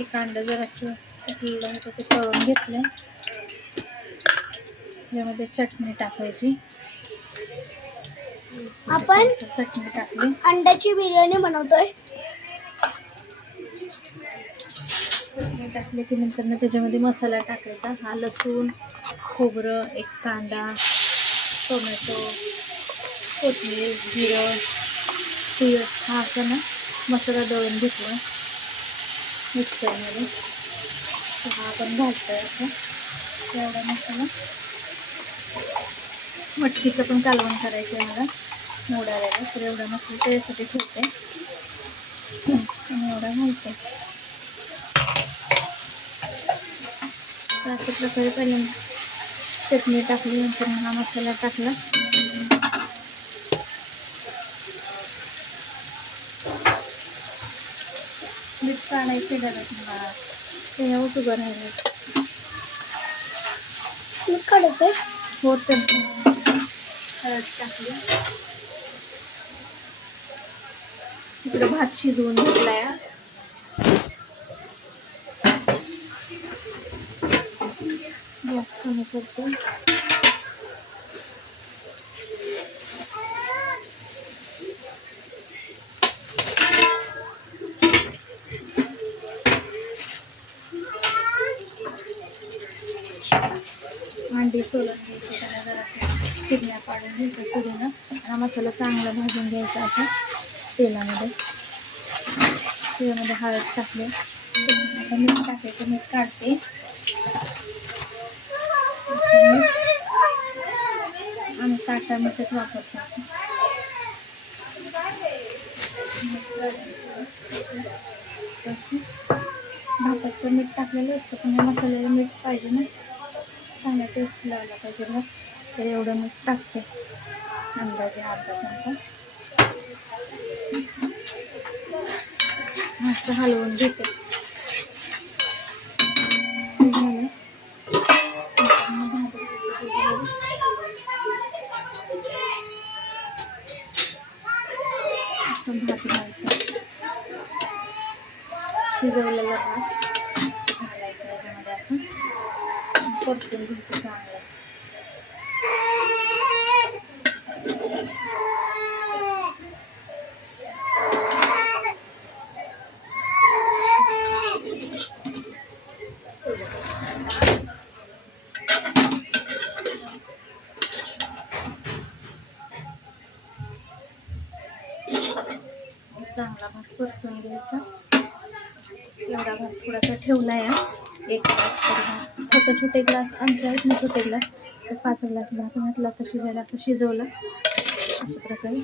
एक अंडा जर असं टाकलेलं होतं ते तळून घेतलं. यामध्ये चटणी टाकायची. आपण चटणी टाकली. अंड्याची बिर्याणी बनवतोय. चटणी टाकली की नंतर ना त्याच्यामध्ये मसाला टाकायचा. हा लसूण, खोबरं, एक कांदा, टोमॅटो, कोथिंबीर, जिरं, तीळ हा असं ना मसाला दळून घेतला मिक्सरमध्ये. हा आपण घालतोय असं एवढा मसाला. मटकीचं पण कालवण करायचं आहे मला मोडायला, तर एवढा मसाला त्याच्यासाठी ठेवते आणि एवढा घालते. तर अशा प्रकारे पहिले चटणी टाकली, नंतर हा मसाला टाकला. मीठ काढायचे घरात मला ते उभं राहायला मीठ काढते होत. हळद टाकली. इकडे भात शिजवून घेतलाय. गॅस कमी करते. अंडी सोलून घ्यायची, त्याला जरासं चिरण्या पाडून घ्यायचं सोडून. हा मसाला चांगला भाजून घ्यायचा असं तेलामध्ये. त्यामध्ये हळद टाकले. आता मीठ टाकायचं. मीठ काढते. आणि टाटा मीठच वापरते. भातात पण मीठ टाकलेलं असतं, पण या मसाल्याला मीठ पाहिजे ना, चांगला टेस्ट लावला पाहिजे ना, तर एवढं मीठ टाकते. अंदाजे अर्धा चमचा. असं हलवून घेते. असं भात घालायचा. शिजवलेला भात घालायचा याच्यामध्ये असं परतून घ्यायचं चांगलं. चांगला भात परतून घ्यायचा. एवढा भात थोडासा ठेवला आहे. 1 ग्लास तरी भात, छोटे ग्लास आमचे आहेत ना, छोटे ग्लास, तर 5 ग्लास भात घातला तर शिजायला. असं शिजवलं अशा प्रकारे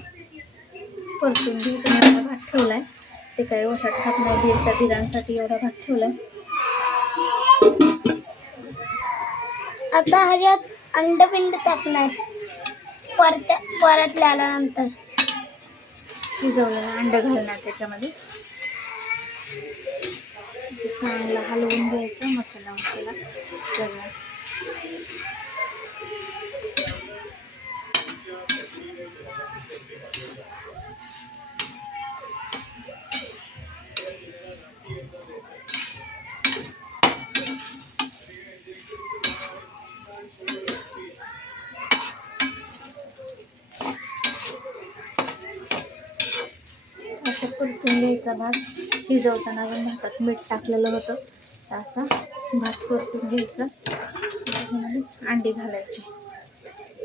परतून घ्यायचं. एवढा भात ठेवलाय. ते काही वशात खात नाही. दिरांसाठी एवढा भात ठेवलाय. आता ह्याच्यात अंडपिंड टाकणार परतल्या आल्यानंतर. शिजवलेलं अंड घालणार त्याच्यामध्ये. चांगला हलवून घ्यायचं. मसाला सगळं. असं परतून घ्यायचा भात. शिजवताना पण भातात मीठ टाकलेलं होतं, तर असा भात परतून घ्यायचा. त्याच्यामध्ये अंडी घालायची.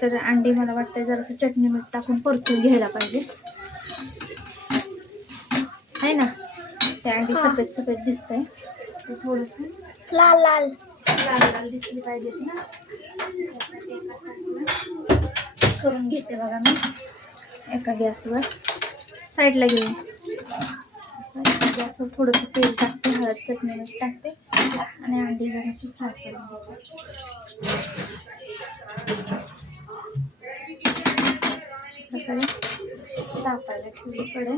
तर अंडी मला वाटतं जरासं चटणी मीठ टाकून परतून घ्यायला पाहिजे, आहे ना. ते अंडी सफेद सफेद दिसतंय, ते थोडंसं लाल लाल लाल लाल दिसली पाहिजेत ना, त्यासाठी करून घेते बघा मी. एका गॅसवर साईडला घेऊन गॅसवर थोडंसं तेल टाकते, हळद चटणी मीठ टाकते आणि अंडी जराशी फ्राय करून घेते. तापायला ठेवली कढई.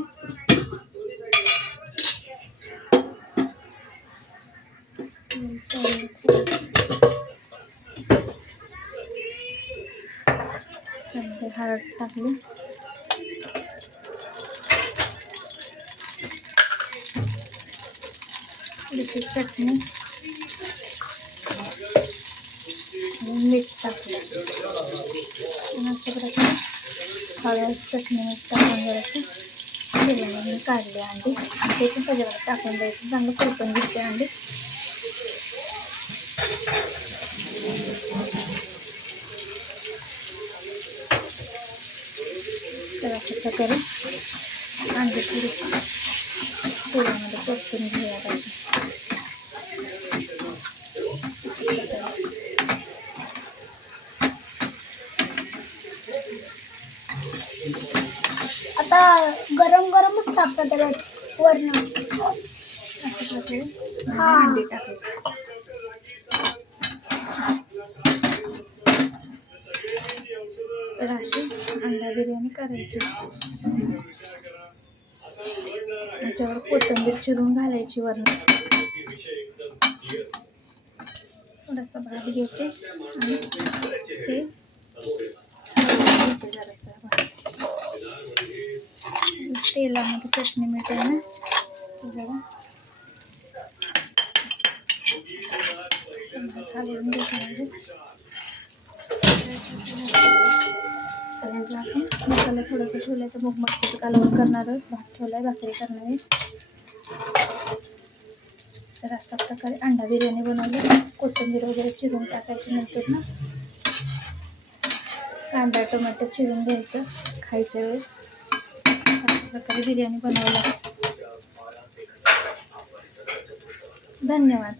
हळद टाकली. थोडीशी चटणी आणि मीठ टाकलं. अशा प्रकारे हळद चटणी मीठ टाकून जराशी तेलामध्ये काढले अंडी. ते पण त्याच्यामध्ये टाकून द्यायचं. चांगलं परतून घेते अंडी. तर अशा प्रकारे अंडी थोडी तेलामध्ये परतून घ्यायला पाहिजे. आता गरम गरमच टाकतात त्याला वरण. अशा प्रकारे हा. अंडी टाकायची. तर अशी अंडा बिर्याणी करायची. त्याच्यावर कोथिंबीर चिरून घालायची वरून. थोडासा भात घेते आणि ते घेते जरासा भात. तेलामध्ये चटणी मीठ आहे ना ते जरा घालून घ्यायचं. म्हणजे आपण मसाला थोडासा ठेवलाय तर मग मटकीचं कालवण करणार आहोत. भात ठेवलाय, भाकरी करणार आहे. तर अशा प्रकारे अंडा बिर्याणी बनवली. कोथिंबीर वगैरे चिरून टाकायची नंतर ना. कांदा टोमॅटो चिरून घ्यायचं खायच्या वेळेस. अशा प्रकारे बिर्याणी बनवली. धन्यवाद.